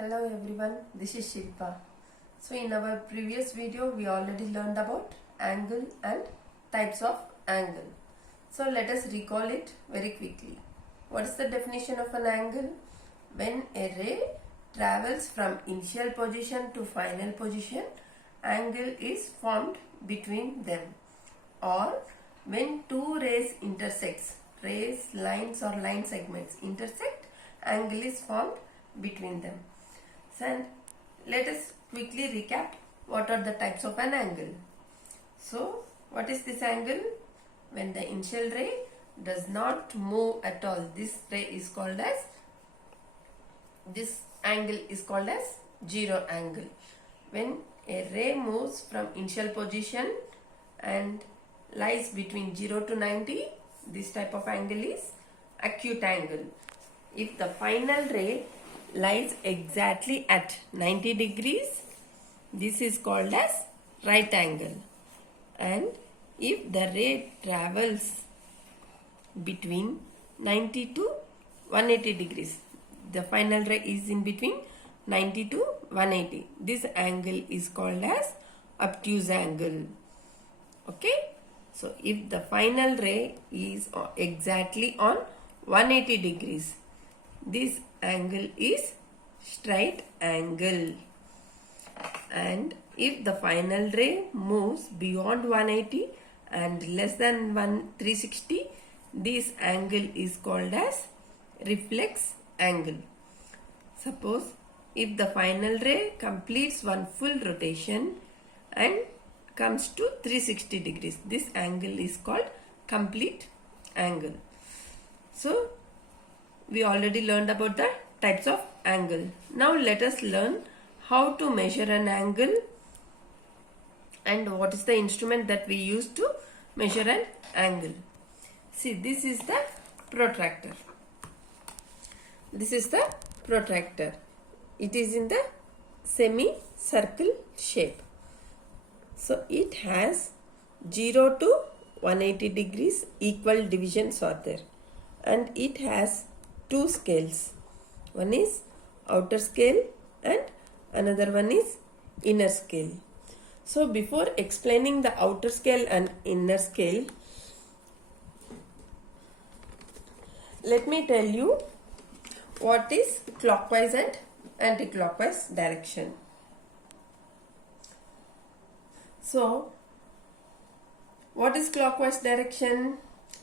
Hello everyone, this is Shilpa. So in our previous video we already learned about angle and types of angle. So let us recall it very quickly. What is the definition of an angle? When a ray travels from initial position to final position, angle is formed between them. Or when two rays intersects, rays, lines or line segments intersect, angle is formed between them. And let us quickly recap what are the types of an angle. So what is this angle? When the initial ray does not move at all, this angle is called as zero angle. When a ray moves from initial position and lies between 0 to 90, this type of angle is acute angle. If the final ray lies exactly at 90 degrees, this is called as right angle. And if the ray travels between 90 to 180 degrees, the final ray is in between 90 to 180, this angle is called as obtuse angle. Okay, so if the final ray is exactly on 180 degrees, this angle is straight angle. And if the final ray moves beyond 180 and less than 360, this angle is called as reflex angle. Suppose if the final ray completes one full rotation and comes to 360 degrees, this angle is called complete angle. So we already learned about the types of angle. Now let us learn how to measure an angle and what is the instrument that we use to measure an angle. See, this is the protractor. This is the protractor. It is in the semi-circle shape. So it has 0 to 180 degrees equal divisions are there, and it has two scales. One is outer scale and another one is inner scale. So before explaining the outer scale and inner scale, let me tell you what is clockwise and anti-clockwise direction. So what is clockwise direction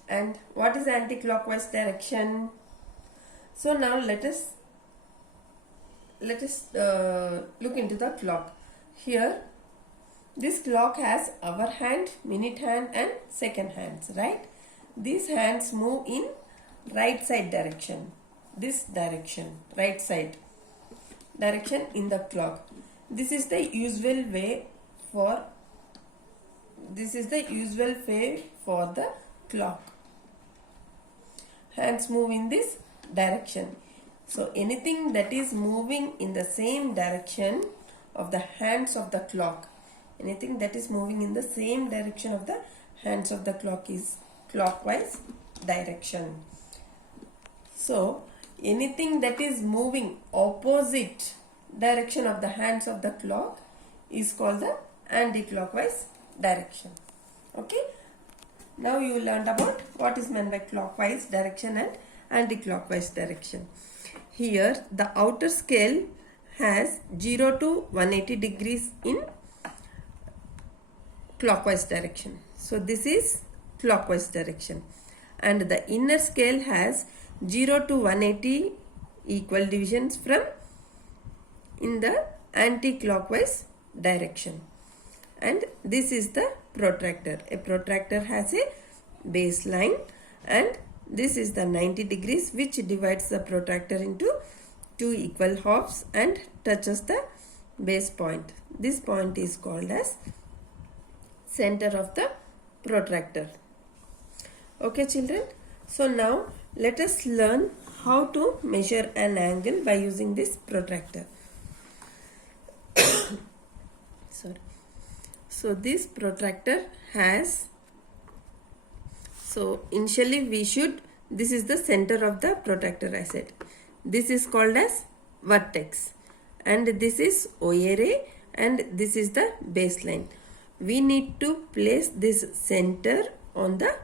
and what is anti-clockwise direction? So now let us look into the clock. Here this clock has hour hand, minute hand and second hands, right? These hands move in right side direction. This direction, right side direction in the clock. This is the usual way for the clock. Hands move in this direction. So anything that is moving in the same direction of the hands of the clock, anything that is moving in the same direction of the hands of the clock is clockwise direction. So anything that is moving opposite direction of the hands of the clock is called the anti-clockwise direction. Okay, now you learned about what is meant by clockwise direction and anti-clockwise direction. Here the outer scale has 0 to 180 degrees in clockwise direction. So this is clockwise direction. And the inner scale has 0 to 180 equal divisions from in the anti-clockwise direction. And this is the protractor. A protractor has a baseline, and this is the 90 degrees which divides the protractor into two equal halves and touches the base point. This point is called as center of the protractor. Okay children, so now let us learn how to measure an angle by using this protractor. Sorry. So this protractor has, so initially this is the center of the protractor I said. This is called as vertex, and this is OA ray and this is the baseline. We need to place this center on the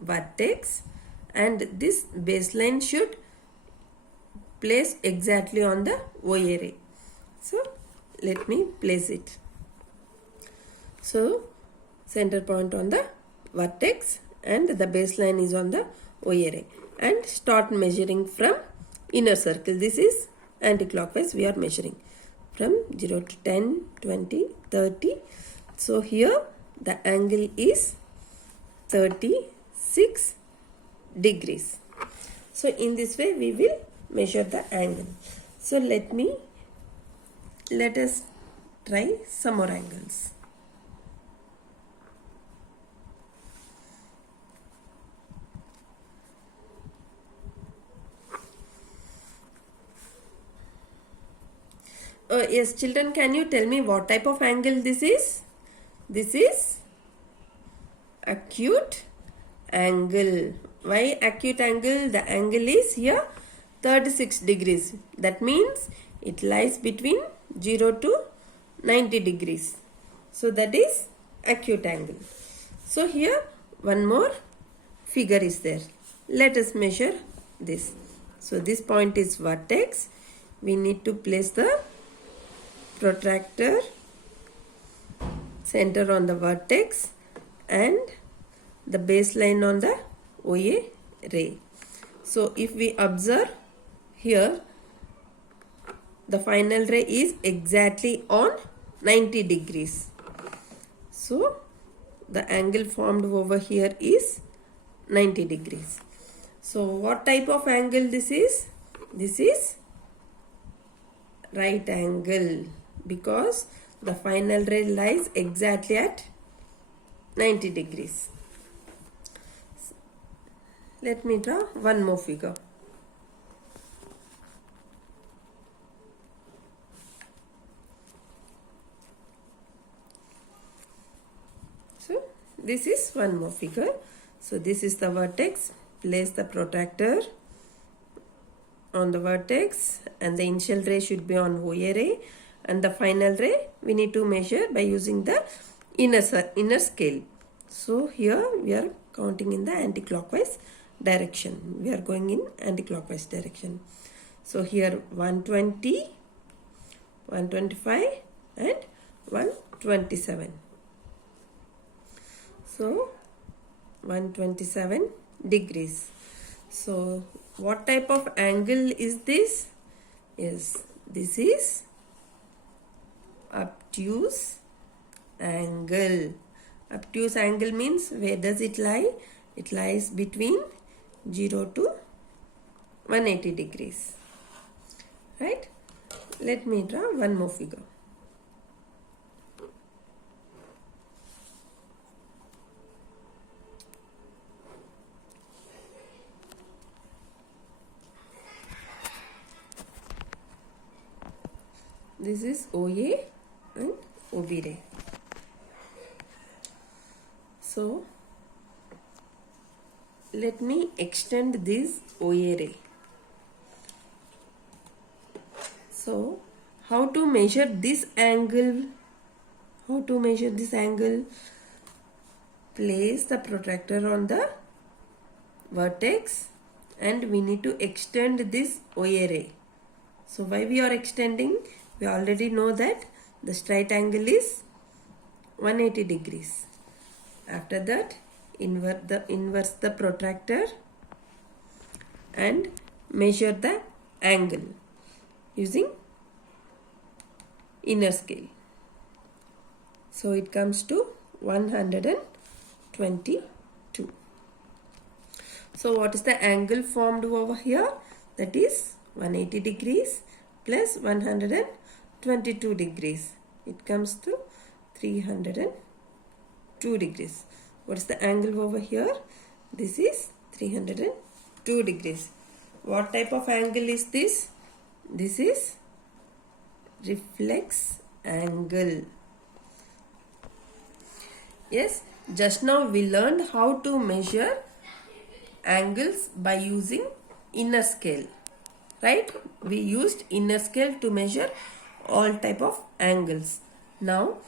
vertex and this baseline should place exactly on the OA ray. So let me place it. So center point on the vertex and the baseline is on the OA ray, and start measuring from inner circle. This is anti-clockwise. We are measuring from 0 to 10, 20, 30. So here the angle is 36 degrees. So in this way we will measure the angle. So let us try some more angles. Yes, children, can you tell me what type of angle this is? This is acute angle. Why acute angle? The angle is here 36 degrees. That means it lies between 0 to 90 degrees. So that is acute angle. So here one more figure is there. Let us measure this. So this point is vertex. We need to place the protractor center on the vertex and the baseline on the OA ray. So if we observe here, the final ray is exactly on 90 degrees. So the angle formed over here is 90 degrees. So what type of angle this is? This is right angle, because the final ray lies exactly at 90 degrees. Let me draw one more figure. So this is one more figure. So this is the vertex. Place the protractor on the vertex and the initial ray should be on OA ray, and the final ray we need to measure by using the inner scale. So here we are counting in the anti-clockwise direction. We are going in anti-clockwise direction. So here 120, 125 and 127. So 127 degrees. So what type of angle is this? Yes, this is obtuse angle. Obtuse angle means where does it lie? It lies between 0 to 180 degrees. Right? Let me draw one more figure. This is OA and OB ray. So let me extend this OA ray. So how to measure this angle? How to measure this angle? Place the protractor on the vertex and we need to extend this OA ray. So why we are extending? We already know that the straight angle is 180 degrees. After that, inverse the protractor and measure the angle using inner scale. So it comes to 122. So what is the angle formed over here? That is 180 degrees plus 122 degrees. It comes to 302 degrees. What is the angle over here? This is 302 degrees. What type of angle is this? This is reflex angle. Yes, just now we learned how to measure angles by using inner scale. Right? We used inner scale to measure all type of angles. Now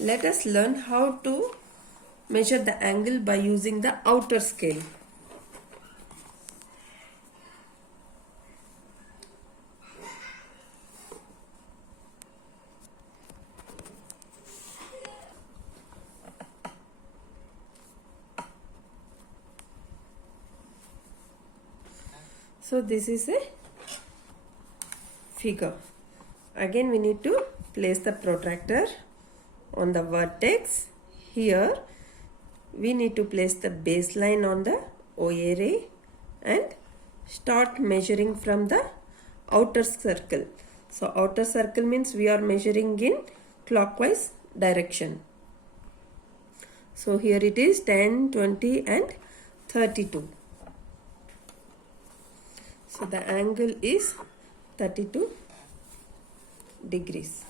let us learn how to measure the angle by using the outer scale. So this is a figure. Again we need to place the protractor on the vertex. Here we need to place the baseline on the OA ray and start measuring from the outer circle. So outer circle means we are measuring in clockwise direction. So here it is 10, 20 and 32. So the angle is 32 degrees.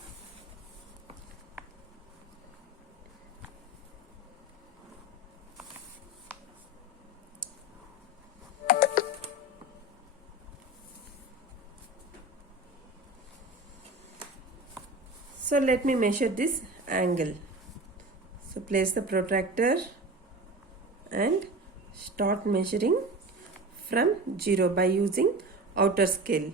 So let me measure this angle. So place the protractor and start measuring from 0 by using outer scale.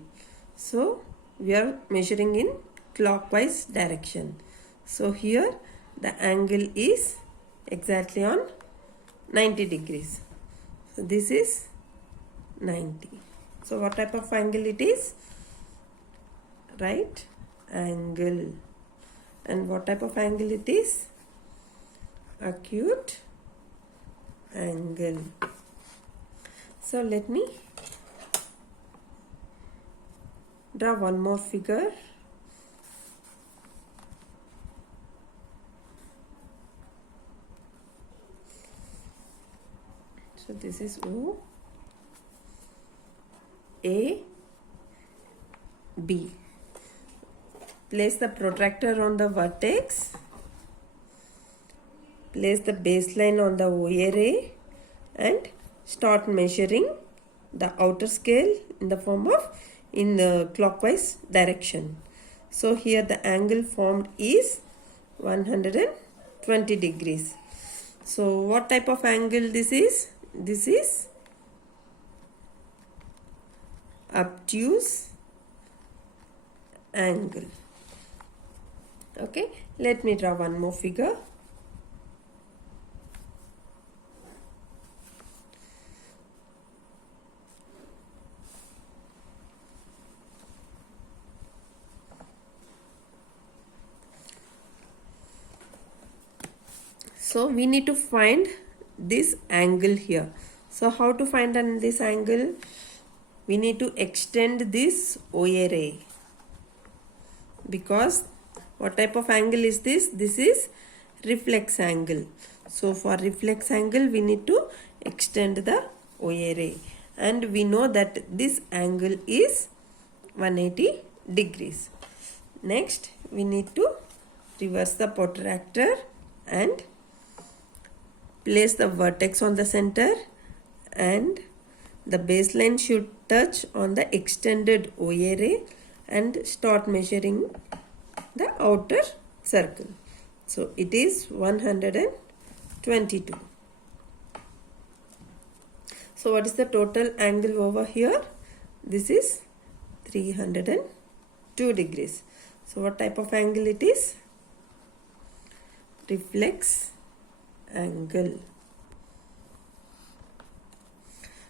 So we are measuring in clockwise direction. So here the angle is exactly on 90 degrees. So this is 90. So what type of angle it is? Right angle. And what type of angle it is? Acute angle. So let me draw one more figure. So this is O, A, B. Place the protractor on the vertex. Place the baseline on the OA ray and start measuring the outer scale in the form of in the clockwise direction. So here the angle formed is 120 degrees. So what type of angle this is? This is obtuse angle. Okay, let me draw one more figure. So we need to find this angle here. So how to find this angle? We need to extend this OA ray. Because what type of angle is this? This is reflex angle. So for reflex angle we need to extend the OA ray. And we know that this angle is 180 degrees. Next we need to reverse the protractor and place the vertex on the center, and the baseline should touch on the extended OA ray and start measuring the outer circle. So it is 122. So what is the total angle over here? This is 302 degrees. So what type of angle it is? Reflex angle.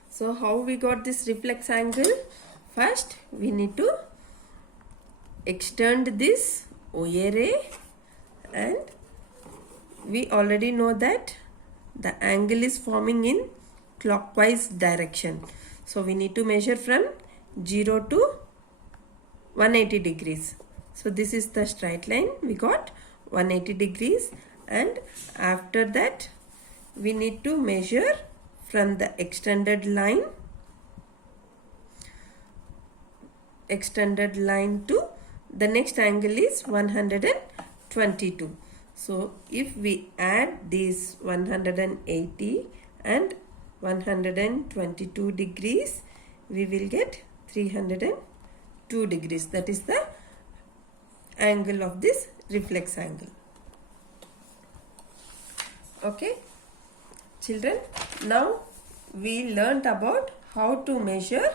So how we got this reflex angle? First we need to extend this OA ray, and we already know that the angle is forming in clockwise direction. So we need to measure from 0 to 180 degrees. So this is the straight line. We got 180 degrees, and after that we need to measure from the extended line to the next angle is 122. So if we add this 180 and 122 degrees, we will get 302 degrees. That is the angle of this reflex angle. Okay children, now we learnt about how to measure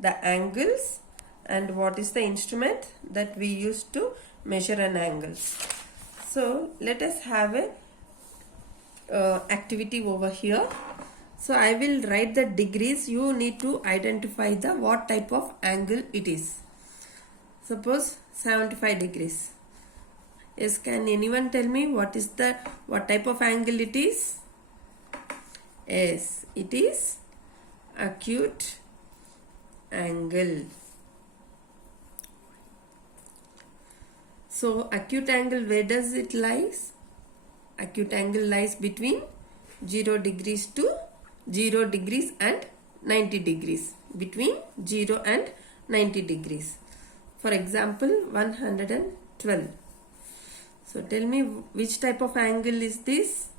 the angles and what is the instrument that we use to measure an angle. So let us have a activity over here. So I will write the degrees. You need to identify the what type of angle it is. Suppose 75 degrees. Yes, can anyone tell me what type of angle it is? Yes, it is acute angle. So acute angle, where does it lies? Acute angle lies between 0 degrees and 90 degrees. Between 0 and 90 degrees. For example, 112. So tell me which type of angle is this?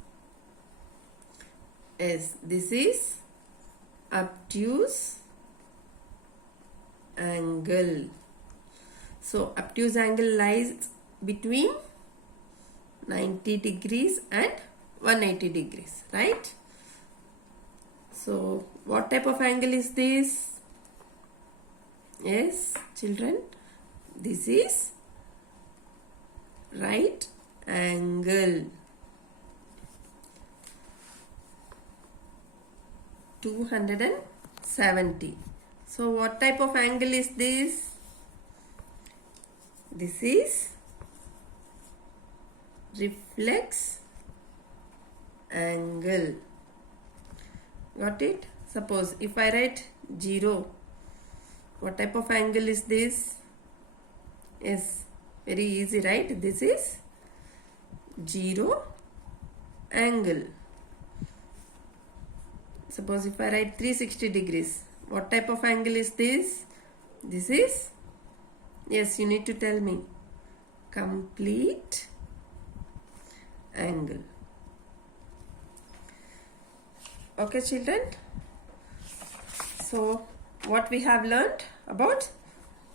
Yes, this is obtuse angle. So obtuse angle lies between 90 degrees and 180 degrees, right? So what type of angle is this? Yes, children, this is right angle. 270. So what type of angle is this? This is reflex angle. Got it? Suppose if I write 0, what type of angle is this? Yes, very easy, right? This is 0 angle. Suppose if I write 360 degrees, what type of angle is this? This is, yes, you need to tell me, complete angle. Okay children, so what we have learned about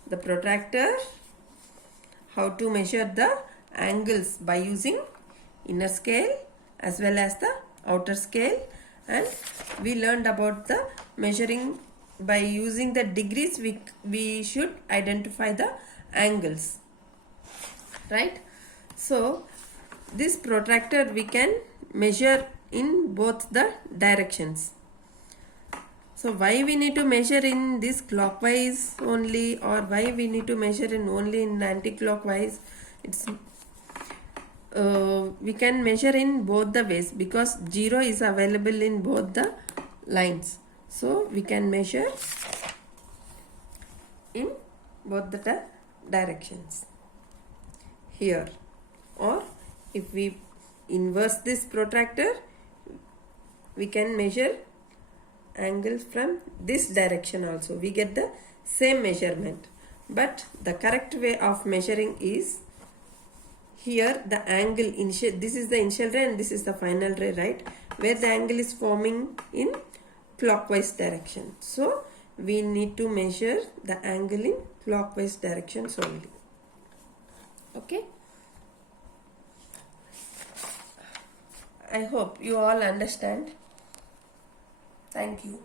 the protractor, how to measure the angles by using inner scale as well as the outer scale, and we learned about the measuring by using the degrees. We should identify the angles, right? So this protractor we can measure in both the directions. So why we need to measure in this clockwise only, or why we need to measure in only in anti-clockwise? It's we can measure in both the ways because 0 is available in both the lines. So we can measure in both the directions here, or if we inverse this protractor, we can measure angles from this direction also. We get the same measurement, but the correct way of measuring is here the angle initial, this is the initial ray and this is the final ray, right, where the angle is forming in clockwise direction. So we need to measure the angle in clockwise directions only. Okay, I hope you all understand. Thank you.